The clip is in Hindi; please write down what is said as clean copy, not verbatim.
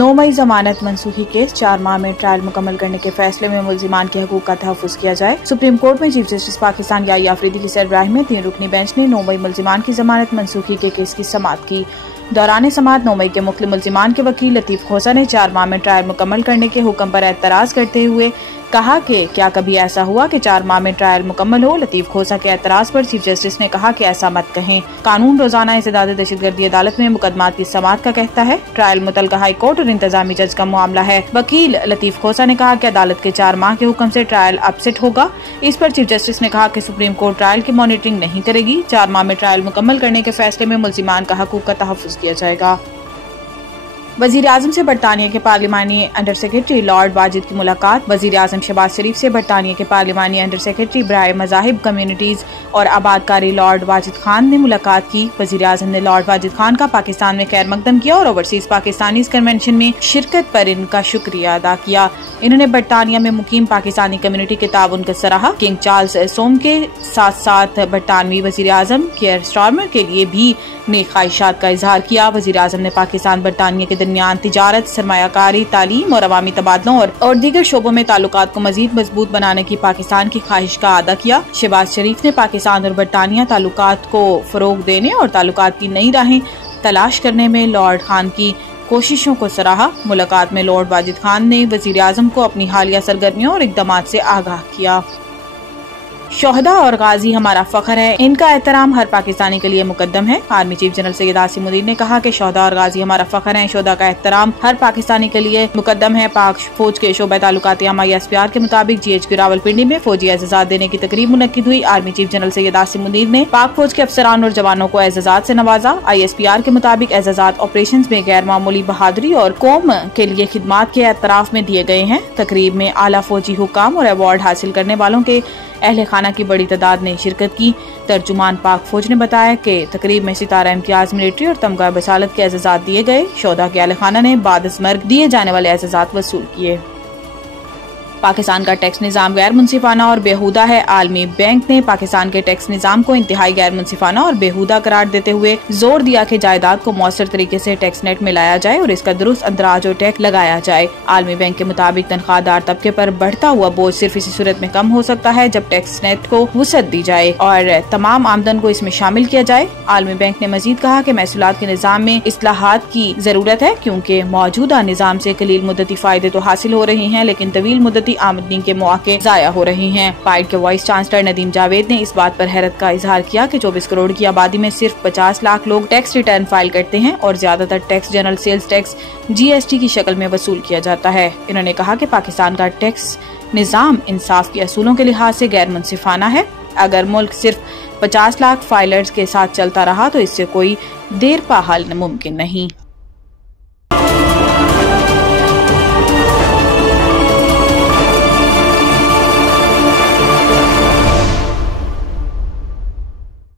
9 मई जमानत मनसूखी केस, 4 माह में ट्रायल मुकम्मल करने के फैसले में मुल्जिमान के हकूक का तहफ़्फ़ुज़ किया जाए। सुप्रीम कोर्ट में चीफ जस्टिस पाकिस्तान याहिया अफरीदी की सरबराही में 3 रुकनी बेंच ने 9 मई मुल्जिमान की जमानत मनसूखी के केस की समाअत की। दौरान समाअत 9 मई के मुख्तलिफ मुल्जिमान के वकील लतीफ खोसा ने 4 माह में ट्रायल मुकम्मल करने के हुक्म पर एतराज़ करते हुए कहा कि क्या कभी ऐसा हुआ कि 4 माह में ट्रायल मुकम्मल हो। लतीफ खोसा के एतराज़ पर चीफ जस्टिस ने कहा कि ऐसा मत कहें। कानून रोजाना इंसदाद दहशतगर्दी अदालत में मुकदमात की समाअत का कहता है। ट्रायल मुतलका हाई कोर्ट और इंतजामी जज का मामला है। वकील लतीफ खोसा ने कहा कि अदालत के 4 माह के हुक्म से ट्रायल अपसेट होगा। इस पर चीफ जस्टिस ने कहा कि सुप्रीम कोर्ट ट्रायल की मॉनिटरिंग नहीं करेगी। 4 माह में ट्रायल मुकम्मल करने के फैसले में मुल्जिमान का हकूक का तहफ़्फ़ुज़ किया जाएगा। वजीर आजम से बरतानिया के पार्लिमानी अंडर सेक्रेटरी लॉर्ड वाजिद की मुलाकात। वजीर आजम शहबाज शरीफ से बरतानिया के पार्लिमानी अंडर सेक्रेटरी बराए मज़ाहिब, कम्युनिटीज और आबादकारी लॉर्ड वाजिद खान ने मुलाकात की। वजीर आजम ने लॉर्ड वाजिद खान का पाकिस्तान में खैर मकदम किया और ओवरसीज पाकिस्तानीज कन्वेंशन में शिरकत पर इनका शुक्रिया अदा किया। इन्होंने बरतानिया में मुकीम पाकिस्तानी कम्युनिटी के ताउन का सराहा। किंग चार्ल्स सोम के साथ साथ बरतानवी वजीर आजम केयर स्टार्मर के लिए भी नेक ख्वाहिशात का इजहार किया। वजीर आजम ने पाकिस्तान बरतानिया के दरमियान तिजारत, सरमायाकारी, तालीम और अवामी तबादलों और दीगर शोबों में ताल्लुकात को मजीद मजबूत बनाने की पाकिस्तान की ख्वाहिश का अदा किया। शहबाज शरीफ ने पाकिस्तान और बरतानिया ताल्लुकात को फरोग देने और ताल्लुकात की नई राहें तलाश करने में लॉर्ड खान की कोशिशों को सराहा। मुलाकात में लॉर्ड वाजिद खान ने वजीर आजम को अपनी हालिया सरगर्मियों और इक़दामात से आगाह किया। शोहदा और गाजी हमारा फख्र है, इनका एहतराम हर पाकिस्तानी के लिए मुकद्दम है। Army chief general Syed Asim Munir ने कहा कि शोहदा और गाजी हमारा फख्र है, शोहदा का एहतराम हर पाकिस्तानी के लिए मुकद्दम है। पाक फौज के शोबा ताल्लुकात ISPR के मुताबिक GHQ रावलपिंडी में फौजी एजाजात देने की तकरीब मुनक्किद हुई। Army chief general Syed Asim Munir ने पाक फौज के अफसरान और जवानों को एजाजात से नवाजा। ISPR के मुताबिक एजाजात ऑपरेशन में गैर मामूली बहादुरी और कौम के लिए खिदमात के एतराफ में दिए गए हैं। तकरीब में आला फौजी हुकाम और अवार्ड हासिल करने वालों के अहले खाना की बड़ी तादाद ने शिरकत की। तर्जुमान पाक फौज ने बताया कि तकरीब में सितारा इम्तियाज मिलिट्री और तमगा बसालत के एजाजात दिए गए। शोहदा के अहले खाना ने बाद अज़ मर्ग दिए जाने वाले एजाजात वसूल किए। पाकिस्तान का टैक्स निज़ाम गैर मुनसिफाना और बेहुदा है। आलमी बैंक ने पाकिस्तान के टैक्स निज़ाम को इंतहाई गैर मुनसिफाना और बेहुदा करार देते हुए जोर दिया कि जायदाद को मौसर तरीके से टैक्स नेट में लाया जाए और इसका दुरुस्त अंदराज और टैक्स लगाया जाए। आलमी बैंक के मुताबिक तनख्वाहदार तबके पर बढ़ता हुआ बोझ सिर्फ इसी सूरत में कम हो सकता है जब टैक्स नेट को वुसअत दी जाए और तमाम आमदन को इसमें शामिल किया जाए। आलमी बैंक ने मजीद कहा कि महसूलात के निज़ाम में इस्लाहात की जरूरत है क्योंकि मौजूदा निज़ाम से कलील मुद्दती फायदे तो हासिल हो रहे हैं लेकिन तवील मुद्दती आमदनी के मौके जाया हो रहे हैं। पाइड के वाइस चांसलर नदीम जावेद ने इस बात पर हैरत का इजहार किया कि 24 करोड़ की आबादी में सिर्फ 50 लाख लोग टैक्स रिटर्न फाइल करते हैं और ज्यादातर tax general sales tax GST की शक्ल में वसूल किया जाता है। इन्होंने कहा कि पाकिस्तान का टैक्स निज़ाम इंसाफ के असूलों के लिहाज से गैर मुनसिफाना है। अगर मुल्क सिर्फ 50 लाख फाइलर्स के साथ चलता रहा तो इससे कोई देर पा हल मुमकिन नहीं।